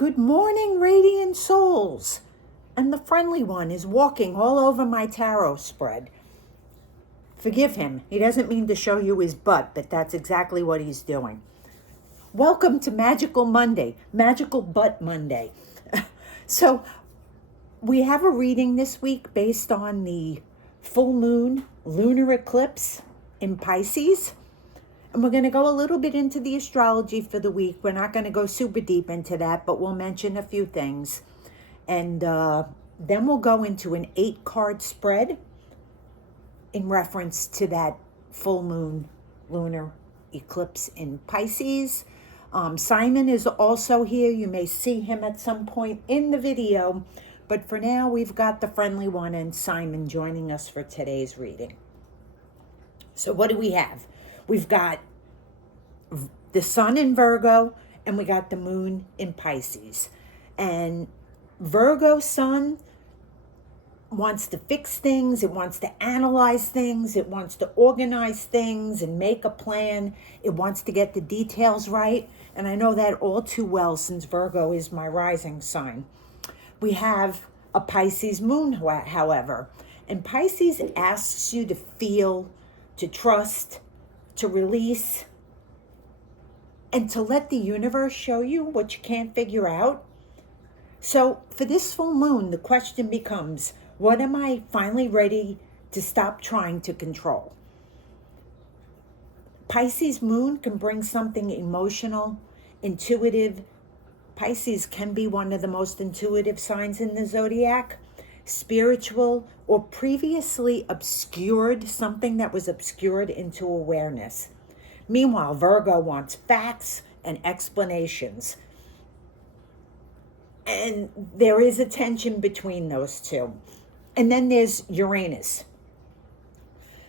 Good morning, radiant souls. And the friendly one is walking all over my tarot spread. Forgive him. He doesn't mean to show you his butt, but that's exactly what he's doing. Welcome to Magical Monday, Magical Butt Monday. So we have a reading this week based on the full moon lunar eclipse in Pisces. And we're going to go a little bit into the astrology for the week. We're not going to go super deep into that, but we'll mention a few things. And then we'll go into an 8-card spread in reference to that full moon lunar eclipse in Pisces. Simon is also here. You may see him at some point in the video. But for now, we've got the friendly one and Simon joining us for today's reading. So what do we have? We've got the sun in Virgo and we got the moon in Pisces. And Virgo sun wants to fix things, it wants to analyze things, it wants to organize things and make a plan. It wants to get the details right. And I know that all too well since Virgo is my rising sign. We have a Pisces moon, however. And Pisces asks you to feel, to trust, to release, and to let the universe show you what you can't figure out. So for this full moon, the question becomes, what am I finally ready to stop trying to control? Pisces moon can bring something emotional, intuitive. Pisces can be one of the most intuitive signs in the zodiac, spiritual, or previously obscured, something that was obscured into awareness. Meanwhile, Virgo wants facts and explanations. And there is a tension between those two. And then there's Uranus.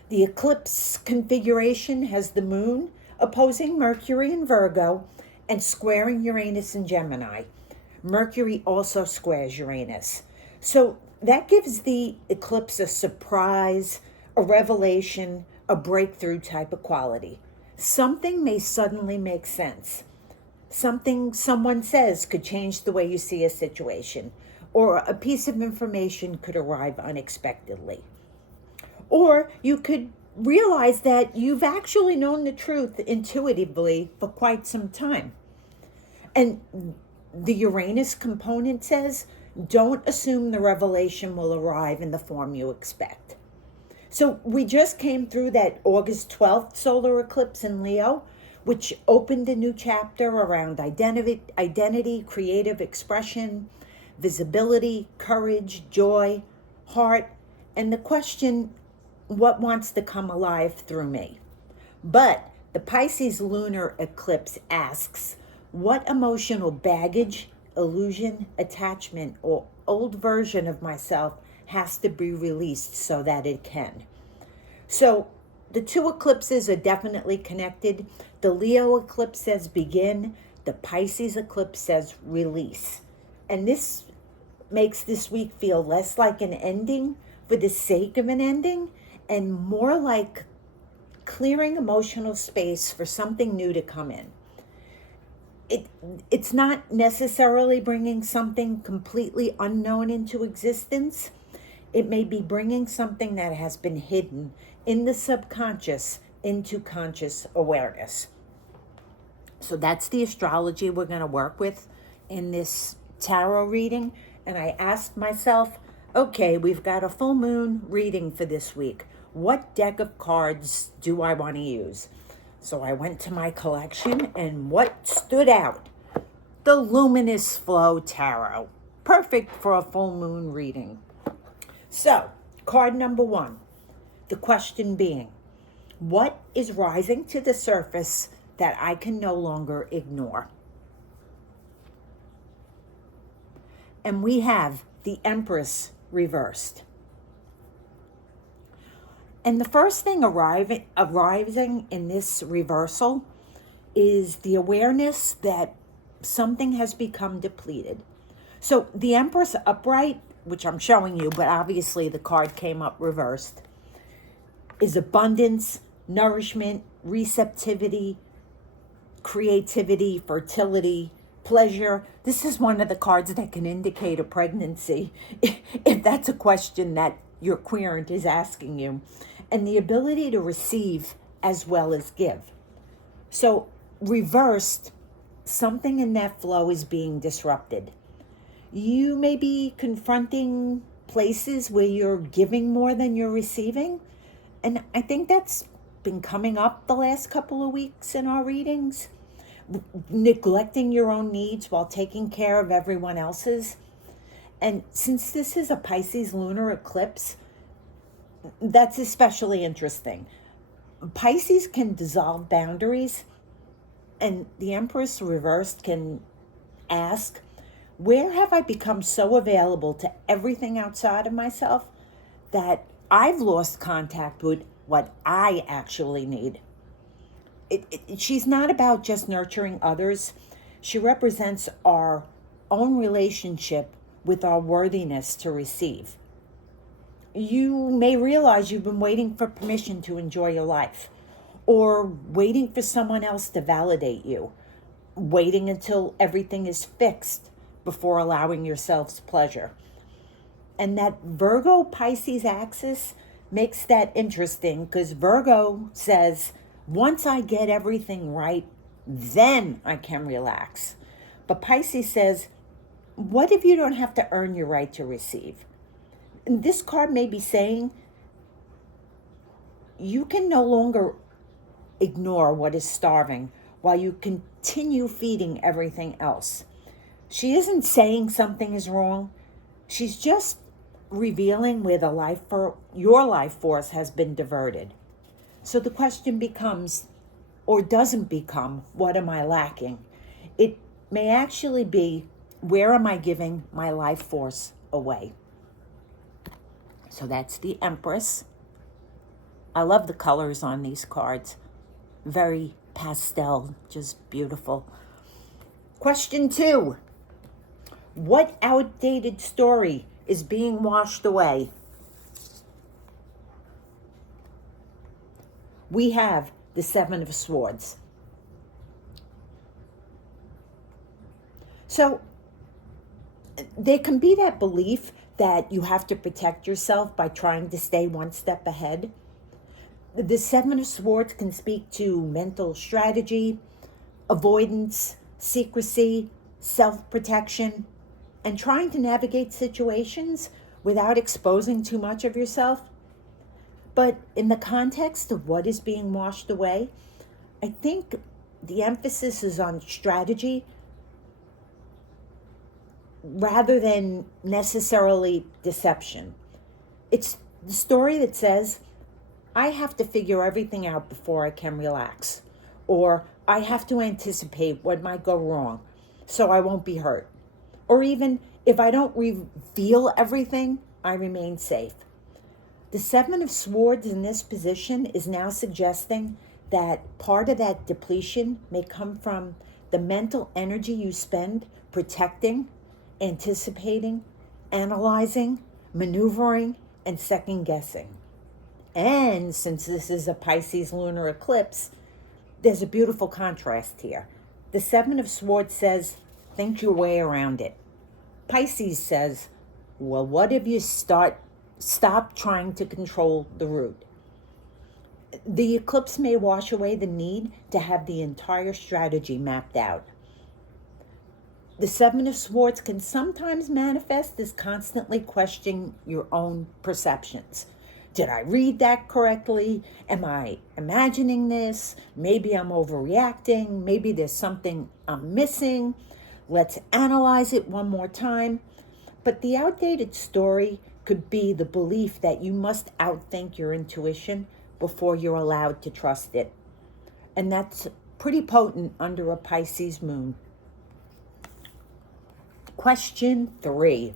The eclipse configuration has the moon opposing Mercury in Virgo and squaring Uranus in Gemini. Mercury also squares Uranus. So that gives the eclipse a surprise, a revelation, a breakthrough type of quality. Something may suddenly make sense. Something someone says could change the way you see a situation, or a piece of information could arrive unexpectedly. Or you could realize that you've actually known the truth intuitively for quite some time. And the Uranus component says, don't assume the revelation will arrive in the form you expect. So we just came through that August 12th solar eclipse in Leo, which opened a new chapter around identity, creative expression, visibility, courage, joy, heart, and the question, what wants to come alive through me? But the Pisces lunar eclipse asks, what emotional baggage, illusion, attachment, or old version of myself has to be released so that it can? So the two eclipses are definitely connected. The Leo eclipse says begin, the Pisces eclipse says release. And this makes this week feel less like an ending for the sake of an ending and more like clearing emotional space for something new to come in. It's not necessarily bringing something completely unknown into existence. It may be bringing something that has been hidden in the subconscious into conscious awareness. So that's the astrology we're going to work with in this tarot reading. And I asked myself, okay, we've got a full moon reading for this week. What deck of cards do I want to use? So I went to my collection, and what stood out? The Luminous Flow Tarot. Perfect for a full moon reading. So, card number 1. The question being, what is rising to the surface that I can no longer ignore? And we have the Empress reversed. And the first thing arising in this reversal is the awareness that something has become depleted. So the Empress upright, which I'm showing you, but obviously the card came up reversed, is abundance, nourishment, receptivity, creativity, fertility, pleasure. This is one of the cards that can indicate a pregnancy, if that's a question that your querent is asking you. And the ability to receive as well as give. So, reversed, something in that flow is being disrupted. You may be confronting places where you're giving more than you're receiving. And I think that's been coming up the last couple of weeks in our readings. Neglecting your own needs while taking care of everyone else's. And since this is a Pisces lunar eclipse, that's especially interesting. Pisces can dissolve boundaries, and the Empress reversed can ask, where have I become so available to everything outside of myself that I've lost contact with what I actually need? She's not about just nurturing others. She represents our own relationship with our worthiness to receive. You may realize you've been waiting for permission to enjoy your life, or waiting for someone else to validate you, waiting until everything is fixed before allowing yourselves pleasure. And that Virgo Pisces axis makes that interesting, because Virgo says, once I get everything right, then I can relax. But Pisces says, what if you don't have to earn your right to receive? And this card may be saying, you can no longer ignore what is starving while you continue feeding everything else. She isn't saying something is wrong. She's just revealing where your life force has been diverted. So the question becomes, or doesn't become, what am I lacking? It may actually be, where am I giving my life force away? So that's the Empress. I love the colors on these cards. Very pastel, just beautiful. Question 2. What outdated story is being washed away? We have the Seven of Swords. So there can be that belief that you have to protect yourself by trying to stay one step ahead. The Seven of Swords can speak to mental strategy, avoidance, secrecy, self-protection, and trying to navigate situations without exposing too much of yourself. But in the context of what is being washed away, I think the emphasis is on strategy rather than necessarily deception. It's the story that says, I have to figure everything out before I can relax, or I have to anticipate what might go wrong so I won't be hurt. Or even, if I don't reveal everything, I remain safe. The Seven of Swords in this position is now suggesting that part of that depletion may come from the mental energy you spend protecting, anticipating, analyzing, maneuvering, and second-guessing. And since this is a Pisces lunar eclipse, there's a beautiful contrast here. The Seven of Swords says, think your way around it. Pisces says, well, what if you stop trying to control the root? The eclipse may wash away the need to have the entire strategy mapped out. The Seven of Swords can sometimes manifest as constantly questioning your own perceptions. Did I read that correctly? Am I imagining this? Maybe I'm overreacting. Maybe there's something I'm missing. Let's analyze it one more time. But the outdated story could be the belief that you must outthink your intuition before you're allowed to trust it. And that's pretty potent under a Pisces moon. Question 3.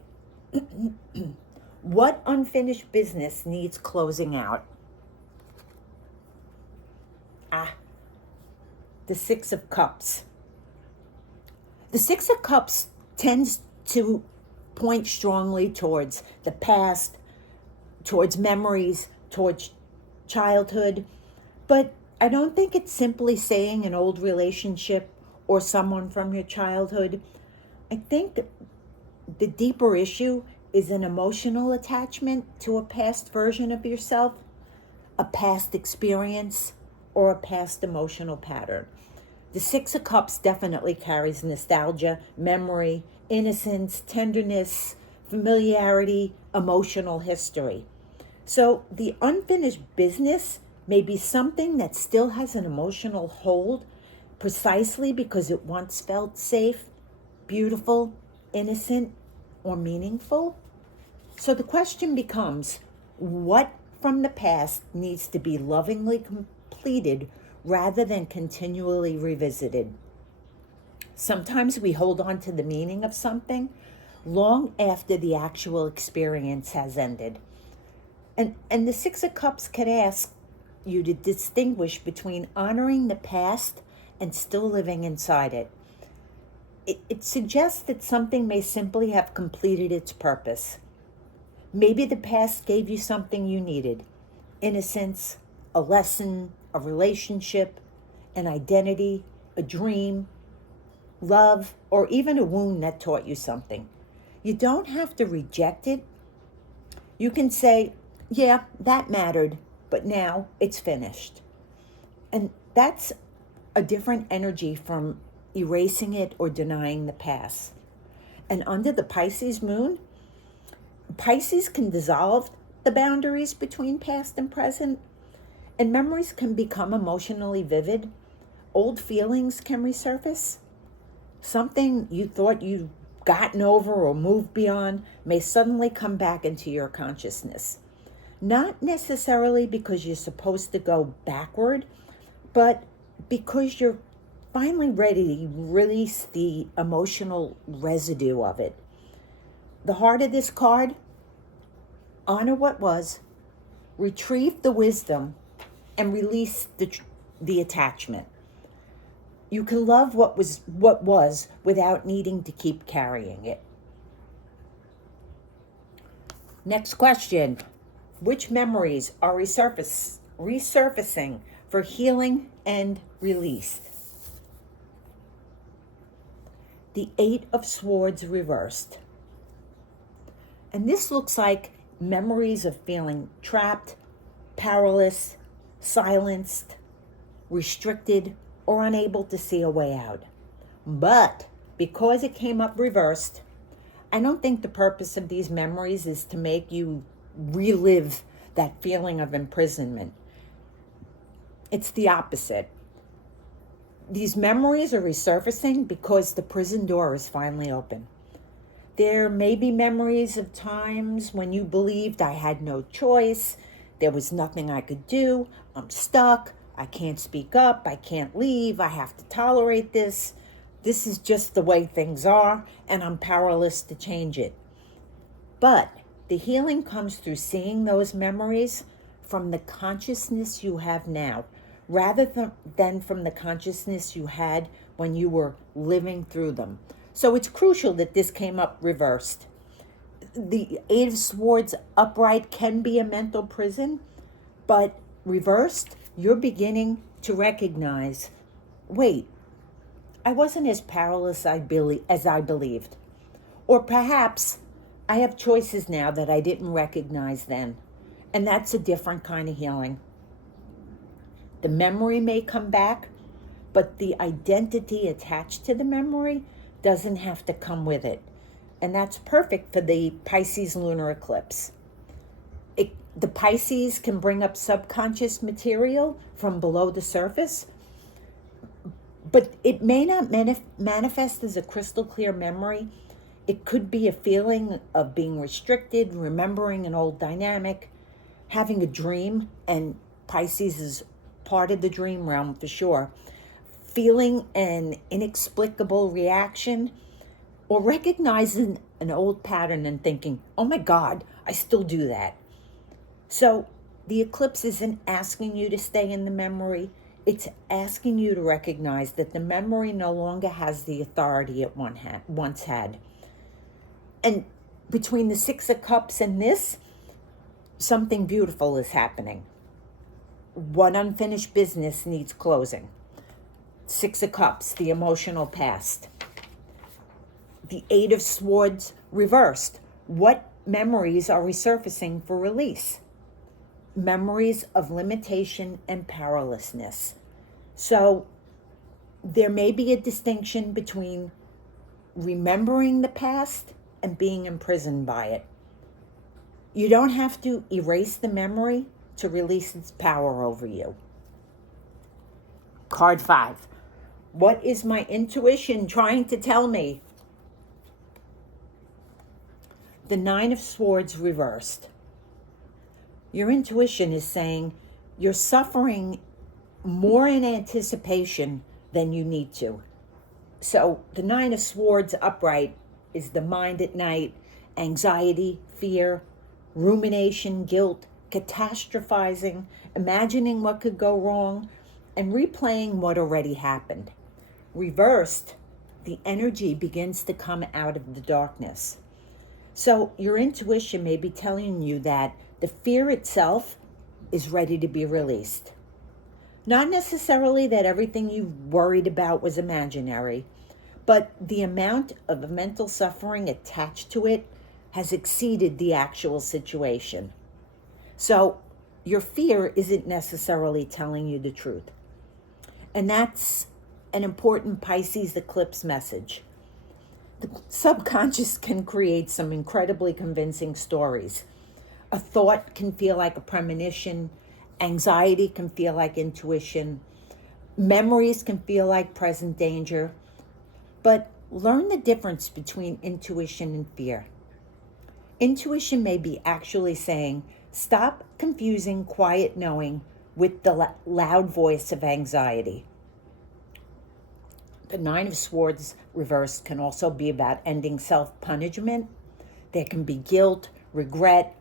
What unfinished business needs closing out? The Six of Cups. The Six of Cups tends to point strongly towards the past, towards memories, towards childhood. But I don't think it's simply saying an old relationship or someone from your childhood. I think the deeper issue is an emotional attachment to a past version of yourself, a past experience, or a past emotional pattern. The Six of Cups definitely carries nostalgia, memory, innocence, tenderness, familiarity, emotional history. So the unfinished business may be something that still has an emotional hold precisely because it once felt safe, beautiful, innocent, or meaningful. So the question becomes, what from the past needs to be lovingly completed rather than continually revisited? Sometimes we hold on to the meaning of something long after the actual experience has ended. And the Six of Cups can ask you to distinguish between honoring the past and still living inside it. It suggests that something may simply have completed its purpose. Maybe the past gave you something you needed: innocence, a lesson, a relationship, an identity, a dream, love, or even a wound that taught you something. You don't have to reject it. You can say, yeah, that mattered, but now it's finished. And that's a different energy from erasing it or denying the past. And under the Pisces moon, Pisces can dissolve the boundaries between past and present, and memories can become emotionally vivid. Old feelings can resurface. Something you thought you'd gotten over or moved beyond may suddenly come back into your consciousness. Not necessarily because you're supposed to go backward, but because you're finally ready to release the emotional residue of it. The heart of this card: honor what was, retrieve the wisdom, and release the attachment. You can love what was without needing to keep carrying it. Next question. Which memories are resurfacing for healing and release? The Eight of Swords reversed. And this looks like memories of feeling trapped, powerless, silenced, restricted, or unable to see a way out. But because it came up reversed, I don't think the purpose of these memories is to make you relive that feeling of imprisonment. It's the opposite. These memories are resurfacing because the prison door is finally open. There may be memories of times when you believed I had no choice, there was nothing I could do, I'm stuck, I can't speak up, I can't leave, I have to tolerate this. This is just the way things are, and I'm powerless to change it. But the healing comes through seeing those memories from the consciousness you have now, rather than from the consciousness you had when you were living through them. So it's crucial that this came up reversed. The Eight of Swords upright can be a mental prison, but reversed, you're beginning to recognize, wait, I wasn't as powerless as I believed. Or perhaps I have choices now that I didn't recognize then. And that's a different kind of healing. The memory may come back, but the identity attached to the memory doesn't have to come with it. And that's perfect for the Pisces lunar eclipse. The Pisces can bring up subconscious material from below the surface, but it may not manifest as a crystal clear memory. It could be a feeling of being restricted, remembering an old dynamic, having a dream, and Pisces is part of the dream realm for sure, feeling an inexplicable reaction, or recognizing an old pattern and thinking, oh my God, I still do that. So the eclipse isn't asking you to stay in the memory. It's asking you to recognize that the memory no longer has the authority it once had. And between the Six of Cups and this, something beautiful is happening. What unfinished business needs closing? Six of Cups, the emotional past. The Eight of Swords reversed. What memories are resurfacing for release? Memories of limitation and powerlessness. So there may be a distinction between remembering the past and being imprisoned by it. You don't have to erase the memory to release its power over you. Card 5. What is my intuition trying to tell me? The Nine of Swords reversed. Your intuition is saying you're suffering more in anticipation than you need to. So the Nine of Swords upright is the mind at night, anxiety, fear, rumination, guilt, catastrophizing, imagining what could go wrong, and replaying what already happened. Reversed, the energy begins to come out of the darkness. So your intuition may be telling you that the fear itself is ready to be released. Not necessarily that everything you worried about was imaginary, but the amount of mental suffering attached to it has exceeded the actual situation. So your fear isn't necessarily telling you the truth. And that's an important Pisces eclipse message. The subconscious can create some incredibly convincing stories. A thought can feel like a premonition. Anxiety can feel like intuition. Memories can feel like present danger. But learn the difference between intuition and fear. Intuition may be actually saying, stop confusing quiet knowing with the loud voice of anxiety. The Nine of Swords reversed can also be about ending self-punishment. There can be guilt, regret,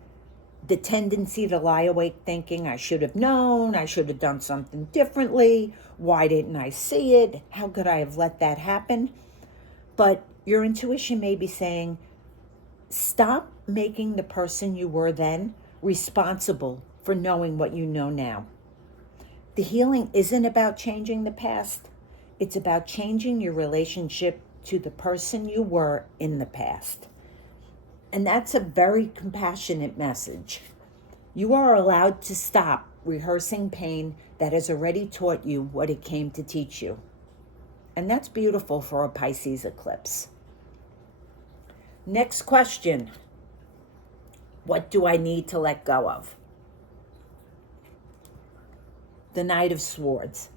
the tendency to lie awake thinking, I should have known, I should have done something differently, why didn't I see it, how could I have let that happen? But your intuition may be saying, stop making the person you were then responsible for knowing what you know now. The healing isn't about changing the past. It's about changing your relationship to the person you were in the past. And that's a very compassionate message. You are allowed to stop rehearsing pain that has already taught you what it came to teach you. And that's beautiful for a Pisces eclipse. Next question. What do I need to let go of? The Knight of Swords.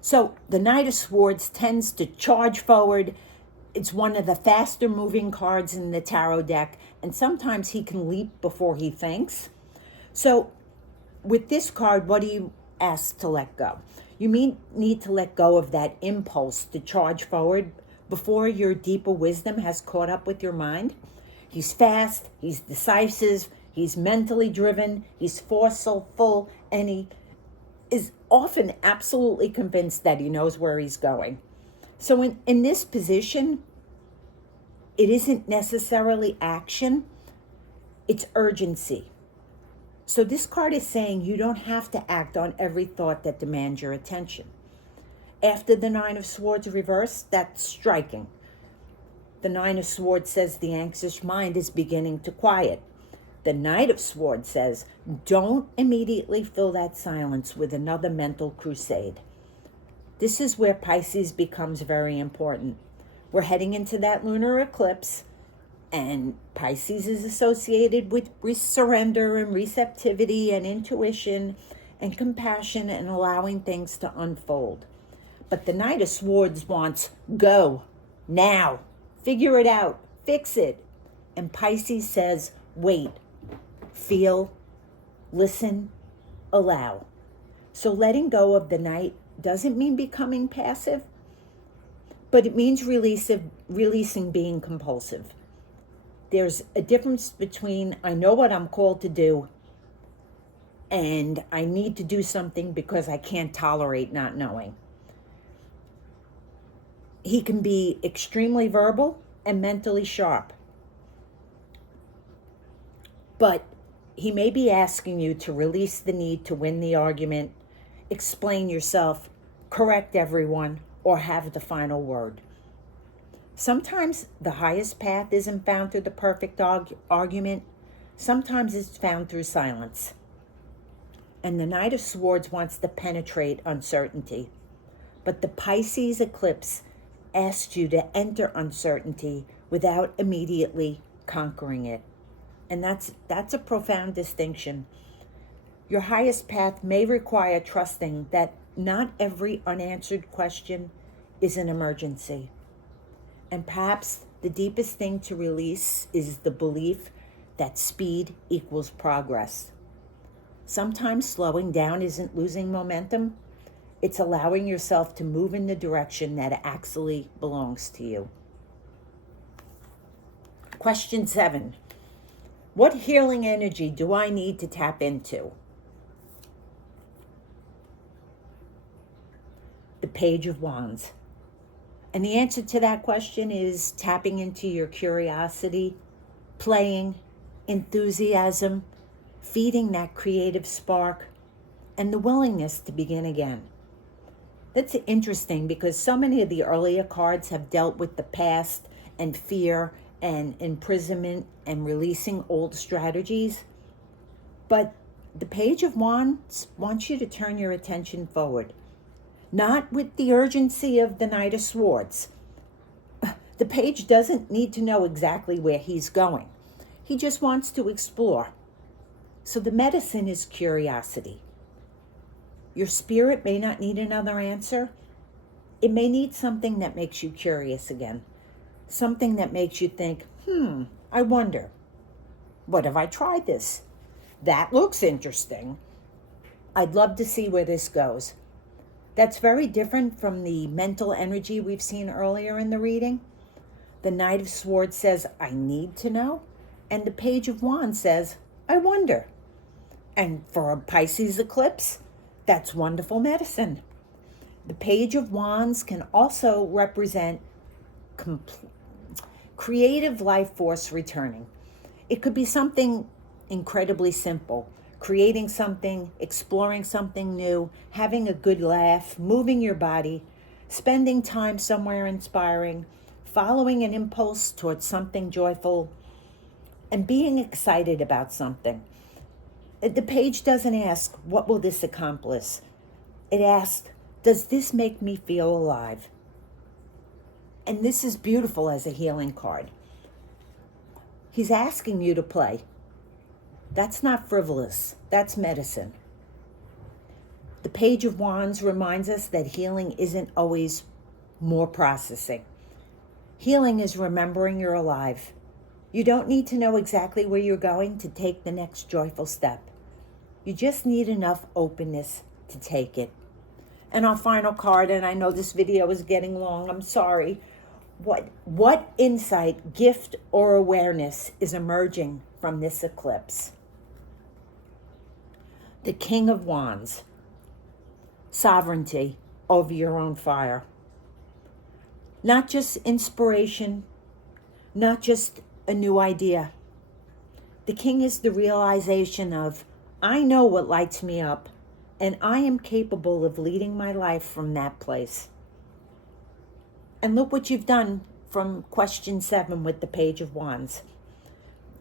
So the Knight of Swords tends to charge forward. It's one of the faster moving cards in the tarot deck, and sometimes he can leap before he thinks. So with this card, what do you ask to let go? You need to let go of that impulse to charge forward before your deeper wisdom has caught up with your mind. He's fast, he's decisive, he's mentally driven, he's forceful, and he is often absolutely convinced that he knows where he's going. So in this position, it isn't necessarily action, it's urgency. So this card is saying you don't have to act on every thought that demands your attention. After the Nine of Swords reversed, that's striking. The Nine of Swords says the anxious mind is beginning to quiet. The Knight of Swords says, don't immediately fill that silence with another mental crusade. This is where Pisces becomes very important. We're heading into that lunar eclipse, and Pisces is associated with surrender and receptivity and intuition and compassion and allowing things to unfold. But the Knight of Swords wants go, now, figure it out, fix it. And Pisces says, wait. Feel, listen, allow. So letting go of the Knight doesn't mean becoming passive, but it means releasing being compulsive. There's a difference between I know what I'm called to do and I need to do something because I can't tolerate not knowing. He can be extremely verbal and mentally sharp, but he may be asking you to release the need to win the argument, explain yourself, correct everyone, or have the final word. Sometimes the highest path isn't found through the perfect argument. Sometimes it's found through silence. And the Knight of Swords wants to penetrate uncertainty. But the Pisces eclipse asks you to enter uncertainty without immediately conquering it. And that's a profound distinction. Your highest path may require trusting that not every unanswered question is an emergency. And perhaps the deepest thing to release is the belief that speed equals progress. Sometimes slowing down isn't losing momentum. It's allowing yourself to move in the direction that actually belongs to you. Question 7. What healing energy do I need to tap into? The Page of Wands. And the answer to that question is tapping into your curiosity, playing, enthusiasm, feeding that creative spark, and the willingness to begin again. That's interesting because so many of the earlier cards have dealt with the past and fear and imprisonment and releasing old strategies. But the Page of Wands wants you to turn your attention forward. Not with the urgency of the Knight of Swords. The page doesn't need to know exactly where he's going. He just wants to explore. So the medicine is curiosity. Your spirit may not need another answer. It may need something that makes you curious again. Something that makes you think, I wonder, what if I tried this? That looks interesting. I'd love to see where this goes. That's very different from the mental energy we've seen earlier in the reading. The Knight of Swords says, I need to know. And the Page of Wands says, I wonder. And for a Pisces eclipse, that's wonderful medicine. The Page of Wands can also represent creative life force returning. It could be something incredibly simple. Creating something, exploring something new, having a good laugh, moving your body, spending time somewhere inspiring, following an impulse towards something joyful, and being excited about something. The page doesn't ask, what will this accomplish? It asks, does this make me feel alive? And this is beautiful as a healing card. He's asking you to play. That's not frivolous. That's medicine. The Page of Wands reminds us that healing isn't always more processing. Healing is remembering you're alive. You don't need to know exactly where you're going to take the next joyful step. You just need enough openness to take it. And our final card, and I know this video is getting long, I'm sorry. What insight, gift, or awareness is emerging from this eclipse? The King of Wands, sovereignty over your own fire. Not just inspiration, not just a new idea. The King is the realization of, I know what lights me up, and I am capable of leading my life from that place. And look what you've done from question 7 with the Page of Wands.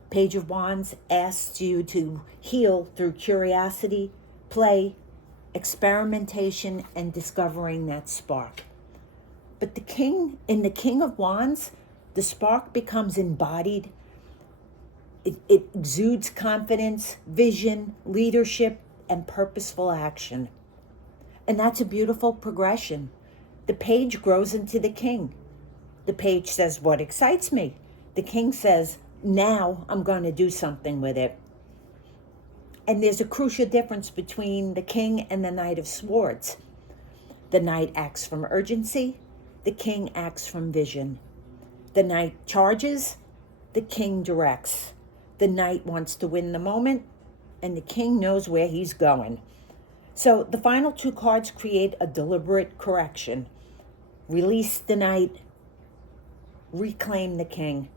Page of Wands asks you to heal through curiosity, play, experimentation, and discovering that spark. But in the King of Wands, the spark becomes embodied. It exudes confidence, vision, leadership, and purposeful action. And that's a beautiful progression. The page grows into the king. The page says, what excites me? The king says, now I'm going to do something with it. And there's a crucial difference between the king and the Knight of Swords. The knight acts from urgency. The king acts from vision. The knight charges. The king directs. The knight wants to win the moment. And the king knows where he's going. So the final 2 cards create a deliberate correction. Release the knight. Reclaim the king.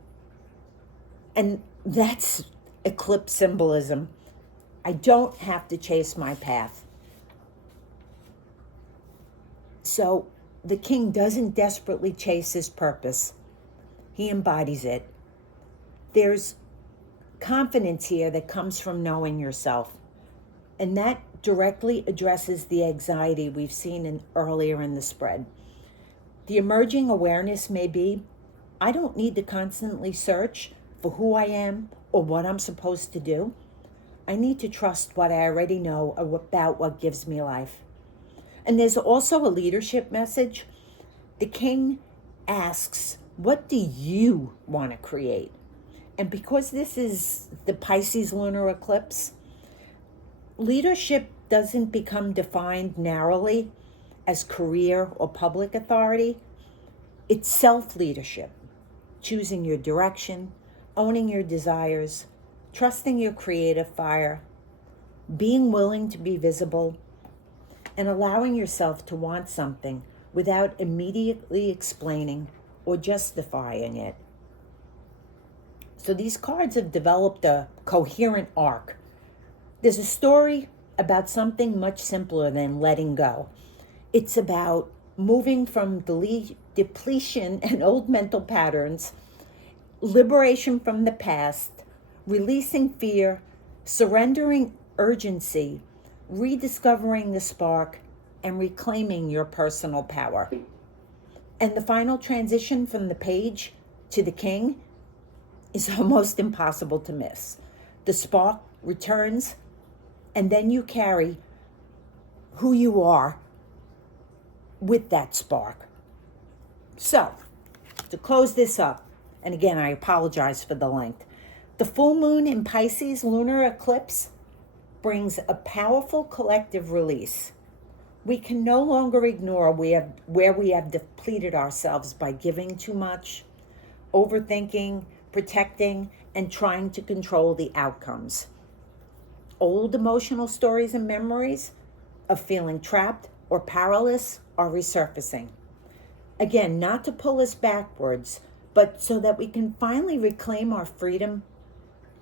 And that's eclipse symbolism. I don't have to chase my path. So the king doesn't desperately chase his purpose, he embodies it. There's confidence here that comes from knowing yourself, and that directly addresses the anxiety we've seen earlier in the spread. The emerging awareness may be, I don't need to constantly search for who I am or what I'm supposed to do. I need to trust what I already know about what gives me life. And there's also a leadership message. The king asks, what do you want to create? And because this is the Pisces lunar eclipse, leadership doesn't become defined narrowly as career or public authority. It's self-leadership, choosing your direction, owning your desires, trusting your creative fire, being willing to be visible, and allowing yourself to want something without immediately explaining or justifying it. So these cards have developed a coherent arc. There's a story about something much simpler than letting go. It's about moving from depletion and old mental patterns, liberation from the past, releasing fear, surrendering urgency, rediscovering the spark, and reclaiming your personal power. And the final transition from the page to the king is almost impossible to miss. The spark returns, and then you carry who you are with that spark. So, to close this up, and again, I apologize for the length, the full moon in Pisces lunar eclipse brings a powerful collective release. We can no longer ignore where we have depleted ourselves by giving too much, overthinking, protecting, and trying to control the outcomes. Old emotional stories and memories of feeling trapped or powerless are resurfacing. Again, not to pull us backwards, but so that we can finally reclaim our freedom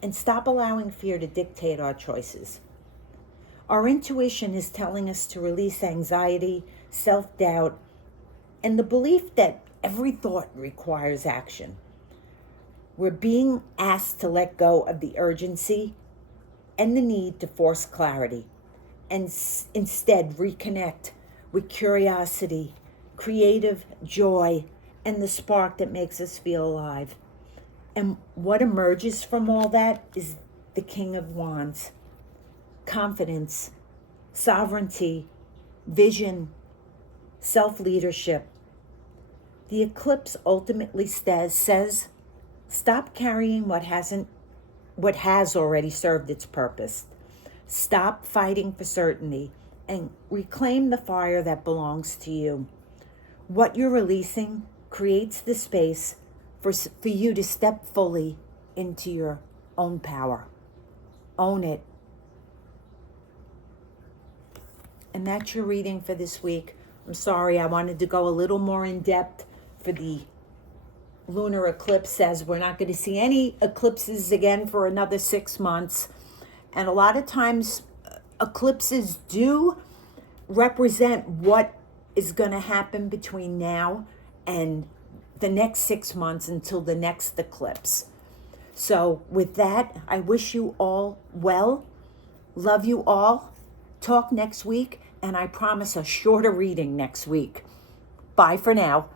and stop allowing fear to dictate our choices. Our intuition is telling us to release anxiety, self-doubt, and the belief that every thought requires action. We're being asked to let go of the urgency and the need to force clarity, and instead reconnect with curiosity, creative joy, and the spark that makes us feel alive. And what emerges from all that is the King of Wands. Confidence, sovereignty, vision, self-leadership. The eclipse ultimately says, stop carrying what has already served its purpose. Stop fighting for certainty and reclaim the fire that belongs to you. What you're releasing creates the space for you to step fully into your own power. Own it. And that's your reading for this week. I'm sorry, I wanted to go a little more in depth for the lunar eclipse, as we're not going to see any eclipses again for another 6 months. And a lot of times eclipses do represent what is going to happen between now and the next 6 months until the next eclipse. So with that, I wish you all well. Love you all. Talk next week, and I promise a shorter reading next week. Bye for now.